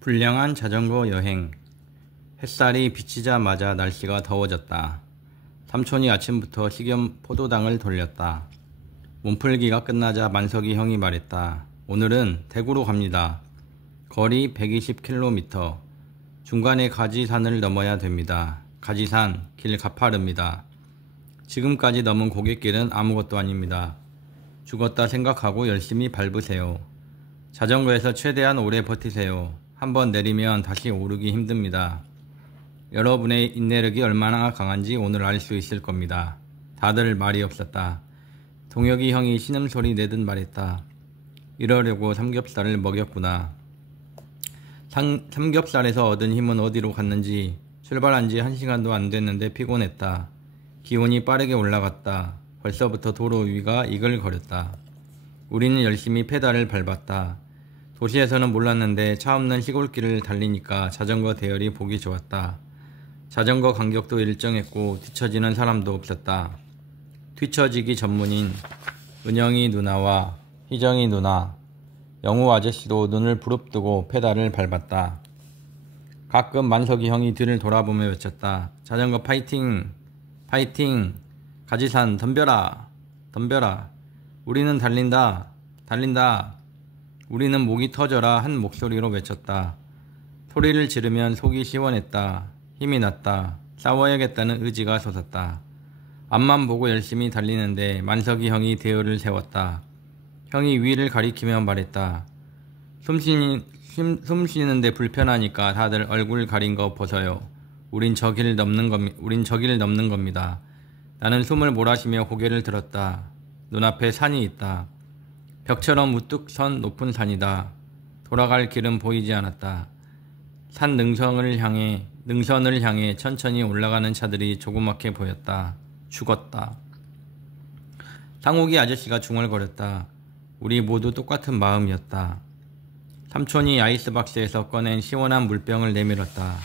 불량한 자전거 여행. 햇살이 비치자마자 날씨가 더워졌다. 삼촌이 아침부터 식염 포도당을 돌렸다. 몸풀기가 끝나자 만석이 형이 말했다. 오늘은 대구로 갑니다. 거리 120km. 중간에 가지산을 넘어야 됩니다. 가지산, 길 가파릅니다. 지금까지 넘은 고갯길은 아무것도 아닙니다. 죽었다 생각하고 열심히 밟으세요. 자전거에서 최대한 오래 버티세요. 한번 내리면 다시 오르기 힘듭니다. 여러분의 인내력이 얼마나 강한지 오늘 알 수 있을 겁니다. 다들 말이 없었다. 동혁이 형이 신음소리 내듯 말했다. 이러려고 삼겹살을 먹였구나. 삼겹살에서 얻은 힘은 어디로 갔는지 출발한 지 1시간도 안 됐는데 피곤했다. 기온이 빠르게 올라갔다. 벌써부터 도로 위가 이글거렸다. 우리는 열심히 페달을 밟았다. 도시에서는 몰랐는데 차 없는 시골길을 달리니까 자전거 대열이 보기 좋았다. 자전거 간격도 일정했고 뒤처지는 사람도 없었다. 뒤처지기 전문인 은영이 누나와 희정이 누나, 영우 아저씨도 눈을 부릅뜨고 페달을 밟았다. 가끔 만석이 형이 뒤를 돌아보며 외쳤다. 자전거 파이팅! 파이팅! 가지산 덤벼라! 덤벼라! 우리는 달린다! 달린다! 우리는 목이 터져라 한 목소리로 외쳤다. 소리를 지르면 속이 시원했다. 힘이 났다. 싸워야겠다는 의지가 솟았다. 앞만 보고 열심히 달리는데 만석이 형이 대열을 세웠다. 형이 위를 가리키며 말했다. 숨 쉬는데 불편하니까 다들 얼굴 가린 거 벗어요. 우린 저기를 넘는 겁니다. 나는 숨을 몰아쉬며 고개를 들었다. 눈앞에 산이 있다. 벽처럼 우뚝 선 높은 산이다. 돌아갈 길은 보이지 않았다. 산 능선을 향해 천천히 올라가는 차들이 조그맣게 보였다. 죽었다. 상욱이 아저씨가 중얼거렸다. 우리 모두 똑같은 마음이었다. 삼촌이 아이스박스에서 꺼낸 시원한 물병을 내밀었다.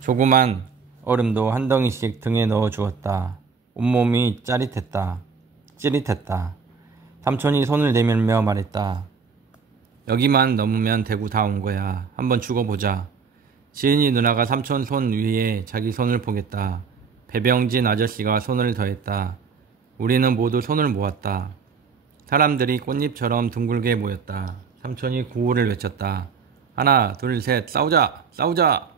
조그만 얼음도 한 덩이씩 등에 넣어 주었다. 온몸이 짜릿했다. 찌릿했다. 삼촌이 손을 내밀며 말했다. 여기만 넘으면 대구 다 온 거야. 한번 죽어보자. 지은이 누나가 삼촌 손 위에 자기 손을 포겠다. 배병진 아저씨가 손을 더했다. 우리는 모두 손을 모았다. 사람들이 꽃잎처럼 둥글게 모였다. 삼촌이 구호를 외쳤다. 하나, 둘, 셋, 싸우자! 싸우자!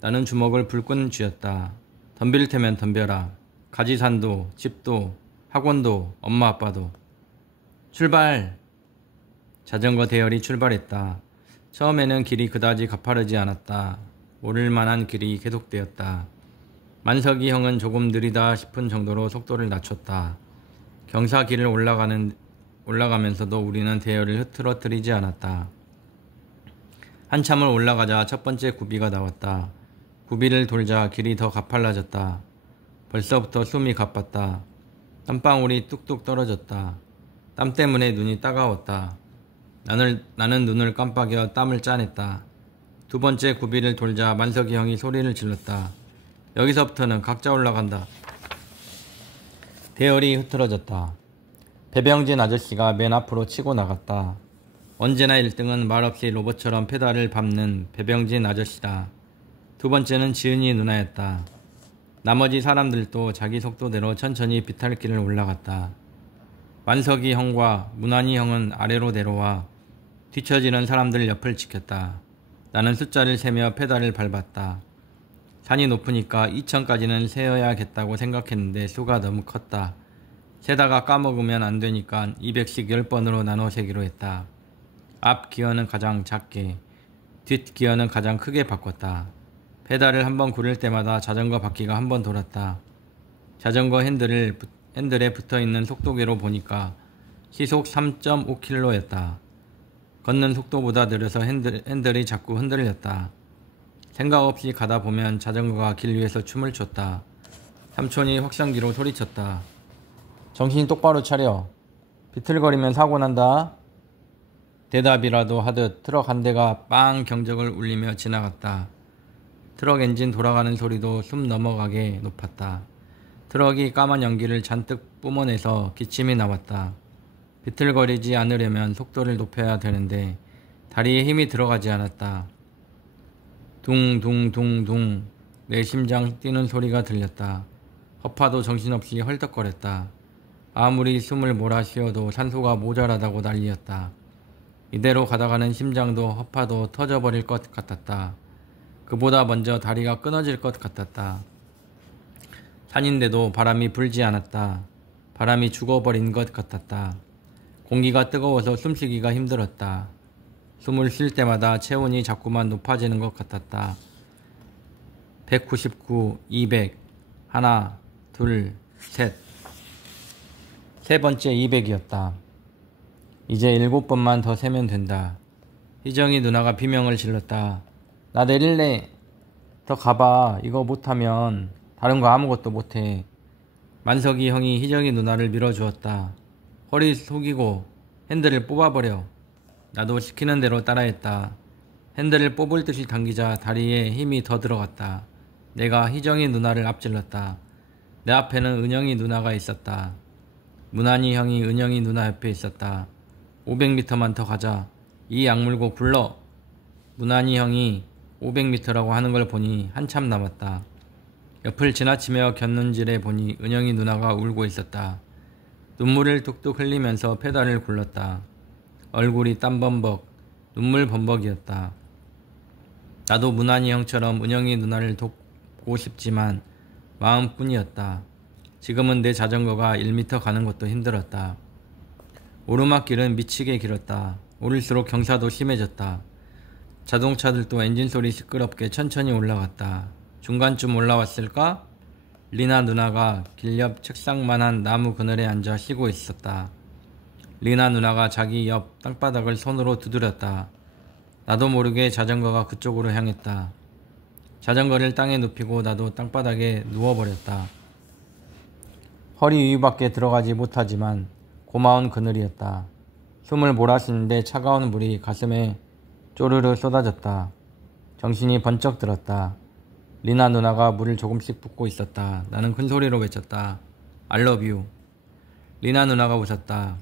나는 주먹을 불끈 쥐었다. 덤빌 테면 덤벼라. 가지산도, 집도, 학원도, 엄마 아빠도. 출발! 자전거 대열이 출발했다. 처음에는 길이 그다지 가파르지 않았다. 오를 만한 길이 계속되었다. 만석이 형은 조금 느리다 싶은 정도로 속도를 낮췄다. 경사길을 올라가면서도 우리는 대열을 흐트러뜨리지 않았다. 한참을 올라가자 첫 번째 구비가 나왔다. 구비를 돌자 길이 더 가팔라졌다. 벌써부터 숨이 가빴다. 땀방울이 뚝뚝 떨어졌다. 땀 때문에 눈이 따가웠다. 나는 눈을 깜빡여 땀을 짜냈다. 두 번째 구비를 돌자 만석이 형이 소리를 질렀다. 여기서부터는 각자 올라간다. 대열이 흐트러졌다. 배병진 아저씨가 맨 앞으로 치고 나갔다. 언제나 1등은 말없이 로봇처럼 페달을 밟는 배병진 아저씨다. 두 번째는 지은이 누나였다. 나머지 사람들도 자기 속도대로 천천히 비탈길을 올라갔다. 만석이 형과 문환이 형은 아래로 내려와 뒤처지는 사람들 옆을 지켰다. 나는 숫자를 세며 페달을 밟았다. 산이 높으니까 2,000까지는 세어야겠다고 생각했는데 수가 너무 컸다. 세다가 까먹으면 안 되니까 200씩 10번으로 나눠 세기로 했다. 앞 기어는 가장 작게, 뒷 기어는 가장 크게 바꿨다. 페달을 한번 구를 때마다 자전거 바퀴가 한 번 돌았다. 자전거 핸들에 붙어있는 속도계로 보니까 시속 3.5km였다. 걷는 속도보다 느려서 핸들이 자꾸 흔들렸다. 생각 없이 가다 보면 자전거가 길 위에서 춤을 췄다. 삼촌이 확성기로 소리쳤다. 정신 똑바로 차려. 비틀거리면 사고 난다. 대답이라도 하듯 트럭 한 대가 빵 경적을 울리며 지나갔다. 트럭 엔진 돌아가는 소리도 숨 넘어가게 높았다. 트럭이 까만 연기를 잔뜩 뿜어내서 기침이 나왔다. 비틀거리지 않으려면 속도를 높여야 되는데 다리에 힘이 들어가지 않았다. 둥둥둥둥 내 심장 뛰는 소리가 들렸다. 허파도 정신없이 헐떡거렸다. 아무리 숨을 몰아쉬어도 산소가 모자라다고 난리였다. 이대로 가다가는 심장도 허파도 터져버릴 것 같았다. 그보다 먼저 다리가 끊어질 것 같았다. 산인데도 바람이 불지 않았다. 바람이 죽어버린 것 같았다. 공기가 뜨거워서 숨쉬기가 힘들었다. 숨을 쉴 때마다 체온이 자꾸만 높아지는 것 같았다. 199, 200, 하나, 둘, 셋. 세 번째 200이었다. 이제 7번만 더 세면 된다. 희정이 누나가 비명을 질렀다. 나 내릴래. 더 가봐. 이거 못하면 다른 거 아무것도 못해. 만석이 형이 희정이 누나를 밀어주었다. 허리 속이고 핸들을 뽑아버려. 나도 시키는 대로 따라했다. 핸들을 뽑을 듯이 당기자 다리에 힘이 더 들어갔다. 내가 희정이 누나를 앞질렀다. 내 앞에는 은영이 누나가 있었다. 문환이 형이 은영이 누나 옆에 있었다. 500m만 더 가자. 이 약물고 굴러. 문환이 형이 500m라고 하는 걸 보니 한참 남았다. 옆을 지나치며 곁눈질해 보니 은영이 누나가 울고 있었다. 눈물을 뚝뚝 흘리면서 페달을 굴렀다. 얼굴이 땀범벅, 눈물 범벅이었다. 나도 문환이 형처럼 은영이 누나를 돕고 싶지만 마음뿐이었다. 지금은 내 자전거가 1m 가는 것도 힘들었다. 오르막길은 미치게 길었다. 오를수록 경사도 심해졌다. 자동차들도 엔진소리 시끄럽게 천천히 올라갔다. 중간쯤 올라왔을까? 리나 누나가 길 옆 책상만한 나무 그늘에 앉아 쉬고 있었다. 리나 누나가 자기 옆 땅바닥을 손으로 두드렸다. 나도 모르게 자전거가 그쪽으로 향했다. 자전거를 땅에 눕히고 나도 땅바닥에 누워버렸다. 허리 위밖에 들어가지 못하지만 고마운 그늘이었다. 숨을 몰아쉬는데 차가운 물이 가슴에 쪼르르 쏟아졌다. 정신이 번쩍 들었다. 리나 누나가 물을 조금씩 붓고 있었다. 나는 큰 소리로 외쳤다. I love you. 리나 누나가 웃었다.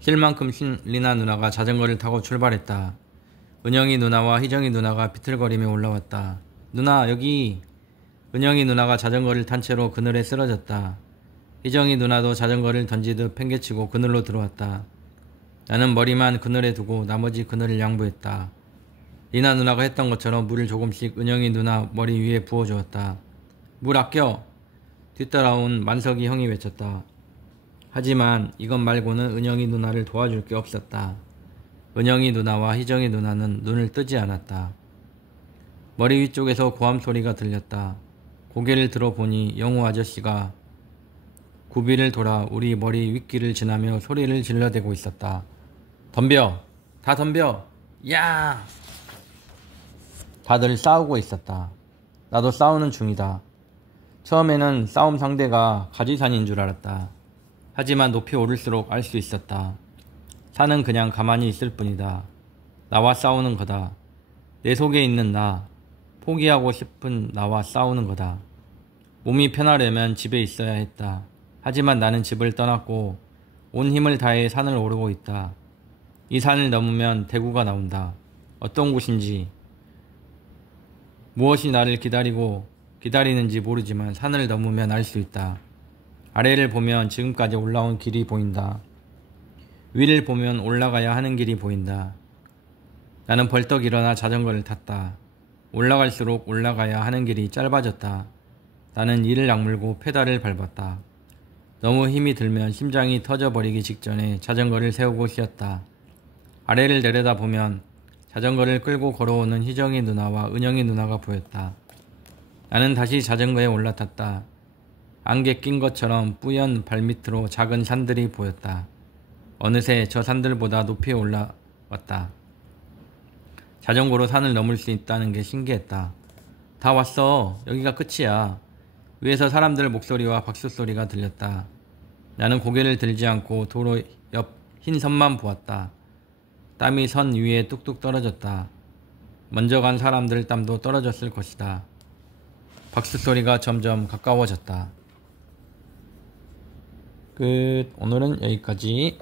쉴 만큼 쉰 리나 누나가 자전거를 타고 출발했다. 은영이 누나와 희정이 누나가 비틀거리며 올라왔다. 누나 여기. 은영이 누나가 자전거를 탄 채로 그늘에 쓰러졌다. 희정이 누나도 자전거를 던지듯 팽개치고 그늘로 들어왔다. 나는 머리만 그늘에 두고 나머지 그늘을 양보했다. 리나 누나가 했던 것처럼 물을 조금씩 은영이 누나 머리 위에 부어주었다. 물 아껴! 뒤따라온 만석이 형이 외쳤다. 하지만 이것 말고는 은영이 누나를 도와줄 게 없었다. 은영이 누나와 희정이 누나는 눈을 뜨지 않았다. 머리 위쪽에서 고함 소리가 들렸다. 고개를 들어보니 영우 아저씨가 구비를 돌아 우리 머리 윗길을 지나며 소리를 질러대고 있었다. 덤벼! 다 덤벼! 야! 다들 싸우고 있었다. 나도 싸우는 중이다. 처음에는 싸움 상대가 가지산인 줄 알았다. 하지만 높이 오를수록 알 수 있었다. 산은 그냥 가만히 있을 뿐이다. 나와 싸우는 거다. 내 속에 있는 나, 포기하고 싶은 나와 싸우는 거다. 몸이 편하려면 집에 있어야 했다. 하지만 나는 집을 떠났고 온 힘을 다해 산을 오르고 있다. 이 산을 넘으면 대구가 나온다. 어떤 곳인지, 무엇이 나를 기다리는지 모르지만 산을 넘으면 알 수 있다. 아래를 보면 지금까지 올라온 길이 보인다. 위를 보면 올라가야 하는 길이 보인다. 나는 벌떡 일어나 자전거를 탔다. 올라갈수록 올라가야 하는 길이 짧아졌다. 나는 이를 악물고 페달을 밟았다. 너무 힘이 들면 심장이 터져버리기 직전에 자전거를 세우고 쉬었다. 아래를 내려다보면 자전거를 끌고 걸어오는 희정이 누나와 은영이 누나가 보였다. 나는 다시 자전거에 올라탔다. 안개 낀 것처럼 뿌연 발밑으로 작은 산들이 보였다. 어느새 저 산들보다 높이 올라왔다. 자전거로 산을 넘을 수 있다는 게 신기했다. 다 왔어. 여기가 끝이야. 위에서 사람들 목소리와 박수 소리가 들렸다. 나는 고개를 들지 않고 도로 옆 흰 선만 보았다. 땀이 선 위에 뚝뚝 떨어졌다. 먼저 간 사람들 땀도 떨어졌을 것이다. 박수 소리가 점점 가까워졌다. 끝. 오늘은 여기까지.